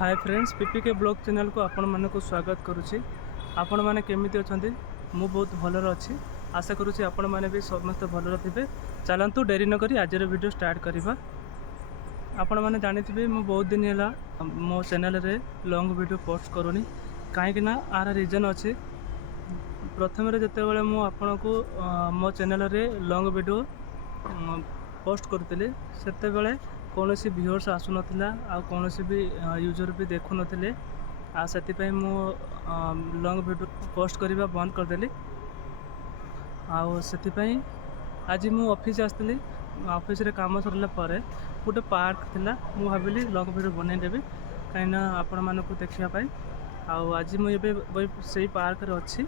Hi friends, PPK blog channel को आपण मानक स्वागत करुच्ची। आपण माने केमिति अछंती? मु बहुत भलर अच्छी। आशा करुच्ची आपण माने भी समस्त भलर थिबे। चलंतु डेरी न करी आज वीडियो स्टार्ट करबा। आपण माने जानिथिबे मु बहुत दिन हैला मो चैनल रे लॉन्ग वीडियो पोस्ट करूनी काहे ना आर रीजन अच्छे। प्रथम रे जते बेले मु आपण को मो चैनल रे लॉन्ग वीडियो पोस्ट करथिले सेते बेले कौन सी व्यूअर्स आसु नथिला आ कौन सी भी यूजर भी देखु नथिले आ सेति पई मु लॉन्ग वीडियो पोस्ट करबा बंद कर देली। आ सेति पई आज मु ऑफिस आस्तली। ऑफिस रे काम सरला परे गोटे पार्क थिला, मु भाबिली लॉन्ग वीडियो बनै देबी काइना आपण मानको देखिया पई। आ आज मु एबे सेही पार्क रे अछि,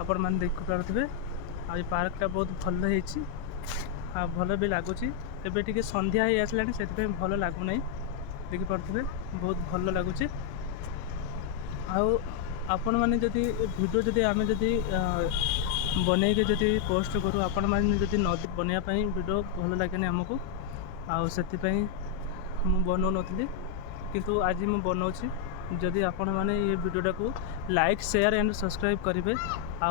आपण मान देख पारथिबे। आ ई पार्क टा बहुत भल हेछि, आ भल भी लागुची। एबे टिके संध्या ही आसलानी सेति पे भल लागु नै, देखि पड़थिबे बहुत भल लागुची। आ आपण माने जदी वीडियो जदी आमे जदी बनै के जदी पोस्ट करू, आपण माने जदी न बनया पई वीडियो भल लागेनी हमकु। आ सेति पई मु बनो नथली, किंतु आज मु बनौछि। जदि आपण माने ये वीडियोटा को लाइक शेयर एंड सब्सक्राइब करिवे आ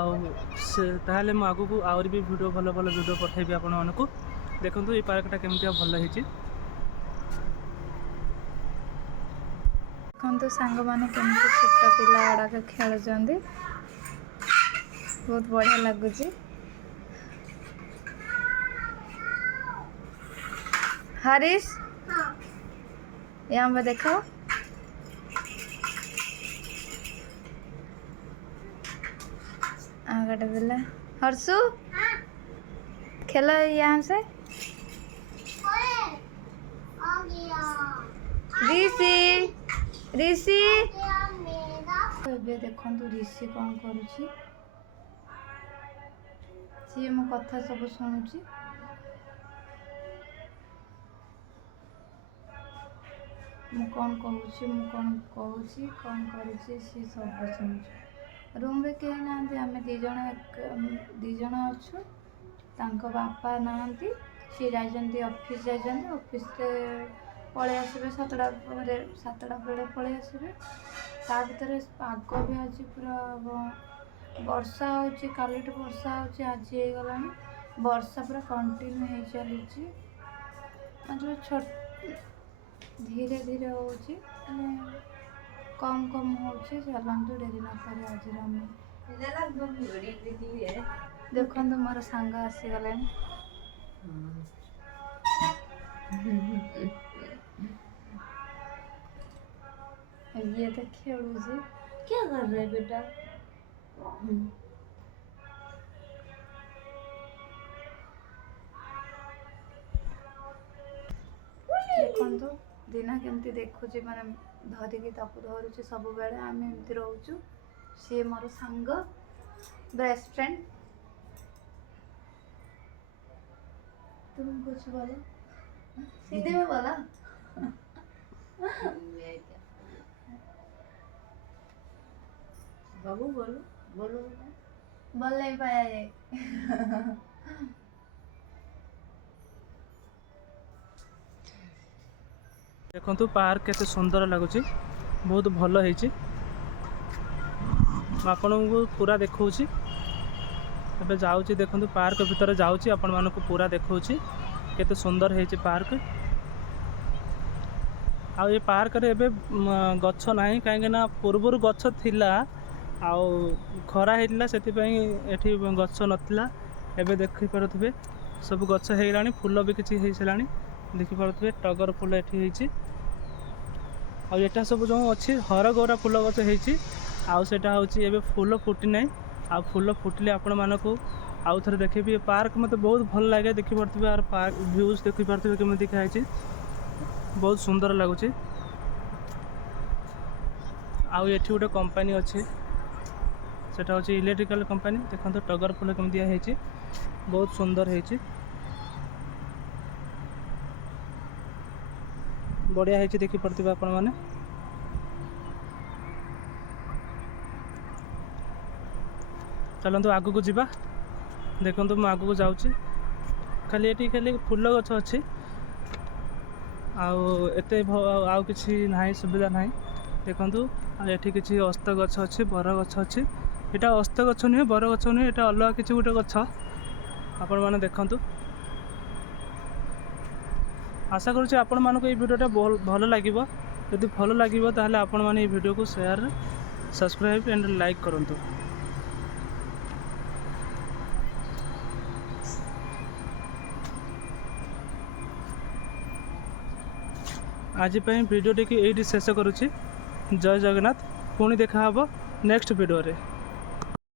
ताहले मु आगु को और भी वीडियो भल भल वीडियो पठेबी आपण मानकु। देखंतु ये पार्कटा केमितिया भल हेछि। देखो सांग मैंने केमती छोट पिला गुड़ाक खेलुंट बहुत बढ़िया लगुच। हरीश यहाँ पे देखो, गोटे पिला हर्षु खेल यहाँ से। ऋषि ऋषि देखो ऋषि कौन करुची, सी मो कथा सब शुणुची। मु कौन कहूची कौन करुची सी सब शुणुची। रूम रे कहीं ना आम दी जन अच्छु। तांको बापा नांती, सी जाइछन्ती ऑफिस जाइछन्ती। ऑफिस रे पळे आसबे सातटा बेले पळे आसबे। ता भीतर पाग भी आज पूरा वर्षा होची, कालीट वर्षा होची, आज हे गलानी वर्षा पूरा कंटिन्यू हे चलीची। जो छोट धीरे धीरे होची, कम कम होची। चलंतु डेरी न करी आज हम देखंतु मोर सांग आसी गलानी। ये तो खेलू जी, क्या कर रहे बेटा? देखो दीना केमती देखुची, माने धरिकी ताकू धरुची सब बेले। आम एमती रोचु, सी मोर सांग बेस्ट फ्रेंड। तुम कुछ बोलो, सीधे में बोला। बाबू बोलो बोलो बोल नहीं पाया ये। देखंतु पार्क केते सुंदर लागुची, बहुत भल हेछि। आपण को पूरा देखौछि, एबे जाउची। देखंतु पार्क भीतर जाउची, आपण मानको पूरा देखौछि केते सुंदर हेछि पार्क। आ ये पार्क रे एबे गच्छ नाही, काहे ना पूर्वरु गच्छ थिला आ खरा हेतिला, सेति पई एठी गच्छ नथिला। एबे देखि परथबे सब गच्छ हेलानी, फूल भी किछि हेइ सलानी। देखि परथबे टगर फूल एठी हेछि। आ एटा सब जो अछि हरगौरा फूल गछ हेछि। आ सेटा होछि एबे फूल फुटी नै। आ फूल फुटले आपण मानको आउ थरे देखिबी। पार्क मते बहुत भल लागे, देखि परथबे। आर पार्क व्यूज देखि परथबे केमे दिखा हेछि, बहुत सुंदर लागुछि। आ एठी गोटे कंपनी अछि, सेटा होछि इलेक्ट्रिकल कंपनी। देखंतु टगर फूल केमे दिया हेछि, बहुत सुंदर हेछि, बढ़िया हेछि। देखि परथबे आपण माने। चलंतु आगु को जिबा। देखंतु म आगु को जाउछि, खाली एठी खाली फूल गछ अछि। आउ एते आउ किछि नाही, सुविधा नाही। ଦେଖନ୍ତୁ ଆଉ ଏଠି କିଛି ଅସ୍ତ ଗଛ ଅଛି, ବର ଗଛ ଅଛି। ଏଇଟା ଅସ୍ତ ଗଛ ନୁହେଁ, ବର ଗଛ ନୁହେଁ, ଏଇଟା ଅଲଗା କିଛି ଗୋଟେ ଗଛ। ଆପଣମାନେ ଦେଖନ୍ତୁ। ଆଶା କରୁଛି ଆପଣମାନଙ୍କୁ ଏଇ ଭିଡ଼ିଓଟା ଭଲ ଲାଗିବ। ଯଦି ଭଲ ଲାଗିବ ତାହେଲେ ଆପଣମାନେ ଏଇ ଭିଡ଼ିଓକୁ ସେୟାର, ସବସ୍କ୍ରାଇବ୍ ଆଣ୍ଡ ଲାଇକ୍ କରନ୍ତୁ। ଆଜି ପାଇଁ ଭିଡ଼ିଓଟିକୁ ଏଇଠି ଶେଷ କରୁଛି। ଜୟ ଜଗନ୍ନାଥ। ପୁଣି ଦେଖା ହେବ ନେକ୍ସଟ ଭିଡ଼ିଓରେ।